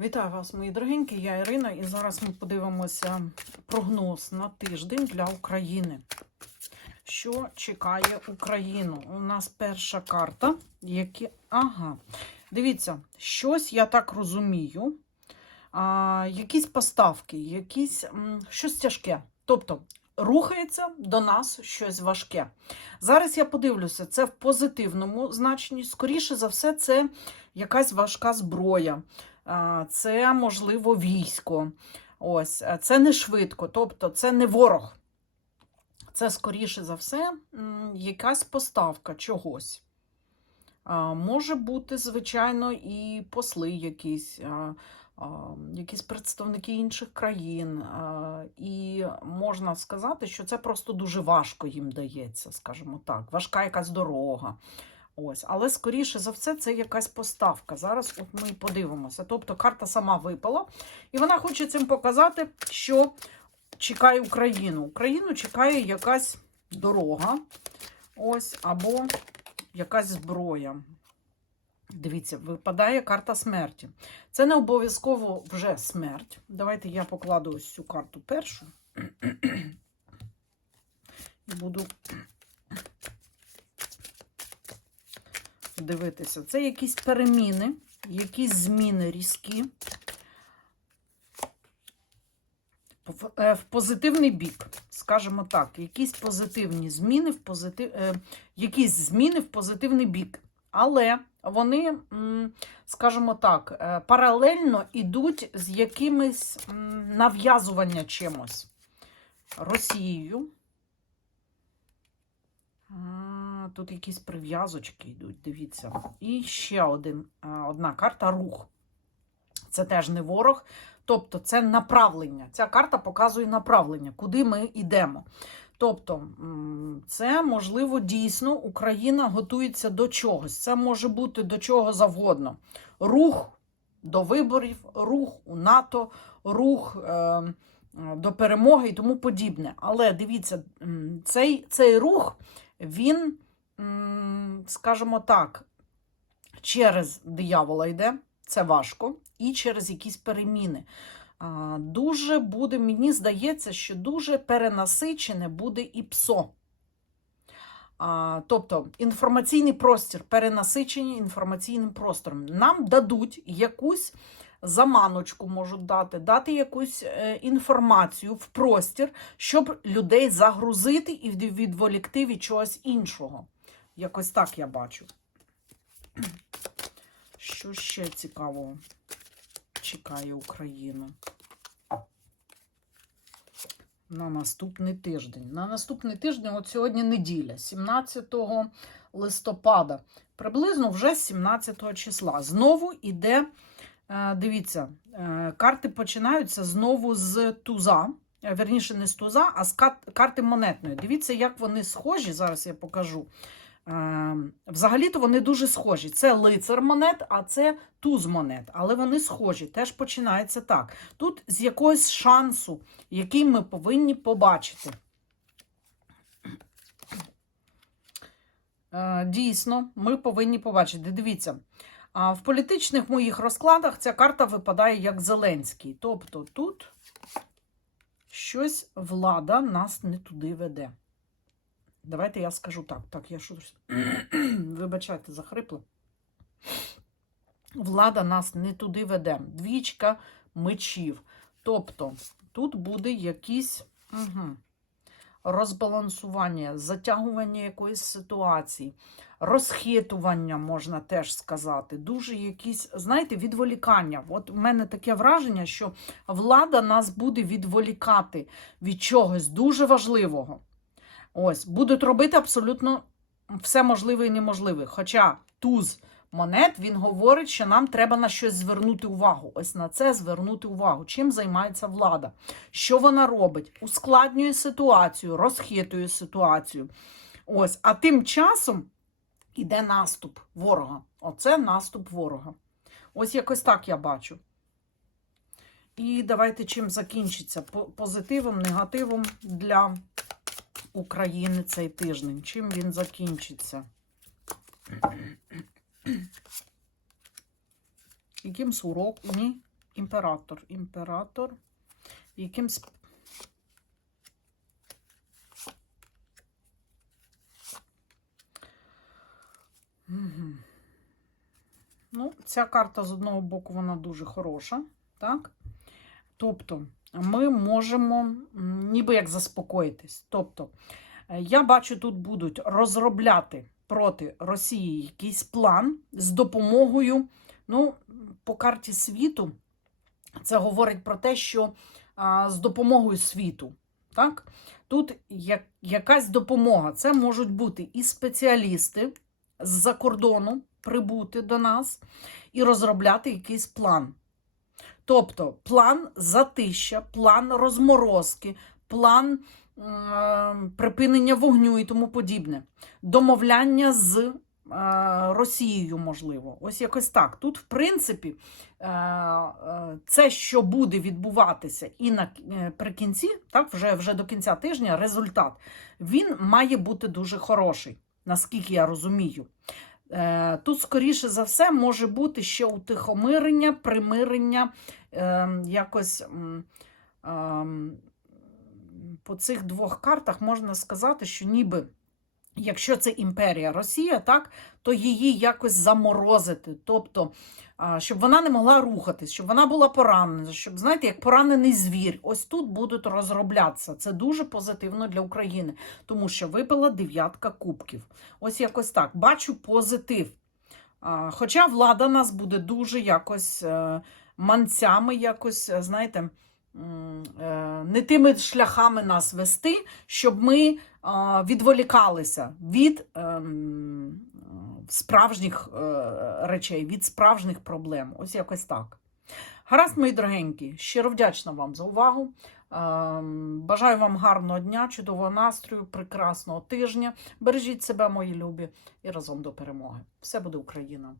Вітаю вас, мої дорогенькі, я Ірина, і зараз ми подивимося прогноз на тиждень для України. Що чекає Україну? У нас перша карта. Які... Ага. Дивіться, щось я так розумію. А, якісь поставки, якісь щось тяжке. Тобто рухається до нас щось важке. Зараз я подивлюся, це в позитивному значенні. Скоріше за все, це якась важка зброя. Це, можливо, військо. Ось, це не швидко, тобто це не ворог. Це, скоріше за все, якась поставка чогось. Може бути, звичайно, і посли якісь, якісь представники інших країн. І можна сказати, що це просто дуже важко їм дається, скажімо так, важка якась дорога. Ось, але скоріше за все, це якась поставка. Зараз от ми подивимося. Тобто карта сама випала, і вона хоче цим показати, що чекає Україну. Україну чекає якась дорога, ось, або якась зброя. Дивіться, випадає карта смерті. Це не обов'язково вже смерть. Давайте я покладу ось цю карту першу. І буду дивитися. Це якісь переміни, якісь зміни різкі в, е, в позитивний бік, скажімо так, якісь позитивні зміни в позитив, е, якісь зміни в позитивний бік. Але вони, скажімо так, е, паралельно йдуть з якимось нав'язування чимось Росією. Тут якісь прив'язочки йдуть, дивіться. І ще один, одна карта рух. Це теж не ворог, тобто це направлення. Ця карта показує направлення, куди ми йдемо. Тобто, це можливо дійсно Україна готується до чогось. Це може бути до чого завгодно. Рух до виборів, рух у НАТО, рух е, е, до перемоги і тому подібне. Але дивіться, цей, цей рух він, скажімо так, через диявола йде, це важко, і через якісь переміни. Дуже буде, мені здається, що дуже перенасичене буде і ПСО. Тобто інформаційний простір, перенасичені інформаційним простором. Нам дадуть якусь заманочку, можуть дати, дати якусь е, інформацію в простір, щоб людей загрузити і відволікти від чогось іншого. Якось так я бачу. Що ще цікавого чекає Україну? На наступний тиждень. На наступний тиждень, от сьогодні неділя, 17 листопада, приблизно вже з 17 числа. Знову іде, е, дивіться, е, карти починаються знову з туза. Е, Верніше, не з туза, а з карти монетної. Дивіться, як вони схожі. Зараз я покажу. Е, Взагалі-то вони дуже схожі. Це лицар монет, а це туз монет. Але вони схожі. Теж починається так. Тут з якогось шансу, який ми повинні побачити. Е, Дійсно, ми повинні побачити. Дивіться, в політичних моїх розкладах ця карта випадає як Зеленський. Тобто тут щось влада нас не туди веде. Давайте я скажу так. Так, я щось. Вибачайте, захрипла. Влада нас не туди веде. Двічка мечів. Тобто, тут буде якісь угу, розбалансування, затягування якоїсь ситуації, розхитування, можна теж сказати. Дуже якісь, знаєте, відволікання. От у мене таке враження, що влада нас буде відволікати від чогось дуже важливого. Ось, будуть робити абсолютно все можливе і неможливе. Хоча туз монет він говорить, що нам треба на щось звернути увагу. Ось на це звернути увагу. Чим займається влада? Що вона робить? Ускладнює ситуацію, розхитує ситуацію. Ось, а тим часом іде наступ ворога. Оце наступ ворога. Ось якось так я бачу. І давайте чим закінчиться По- позитивом, негативом для України цей тиждень. Чим він закінчиться? Якимсь урок, ні? імператор. Імператор. Якимсь. Ну, ця карта з одного боку вона дуже хороша, так? Тобто, ми можемо ніби як заспокоїтись. Тобто, е, я бачу, тут будуть розробляти проти Росії якийсь план з допомогою, ну, по карті світу, це говорить про те, що а, з допомогою світу. Так? Тут як, якась допомога. Це можуть бути і спеціалісти з-за кордону прибути до нас і розробляти якийсь план. Тобто план затища, план розморозки, план е, припинення вогню і тому подібне. Домовляння з е, Росією, можливо. Ось якось так. Тут, в принципі, е, е, це, що буде відбуватися і наприкінці, так, вже, вже до кінця тижня, результат, він має бути дуже хороший, наскільки я розумію. Е, Тут, скоріше за все, може бути ще утихомирення, примирення, е, якось ем, по цих двох картах можна сказати, що ніби. Якщо це імперія Росія, так, то її якось заморозити, тобто, щоб вона не могла рухатись, щоб вона була поранена, щоб, знаєте, як поранений звір. Ось тут будуть розроблятися. Це дуже позитивно для України, тому що випала дев'ятка кубків. Ось якось так. Бачу позитив. Хоча влада нас буде дуже якось е, манцями, якось, е, знаєте, не тими шляхами нас вести, щоб ми відволікалися від ем, справжніх е, речей, від справжніх проблем. Ось якось так. Гаразд, мої дорогенькі, щиро вдячна вам за увагу. Ем, Бажаю вам гарного дня, чудового настрою, прекрасного тижня. Бережіть себе, мої любі, і разом до перемоги. Все буде Україна!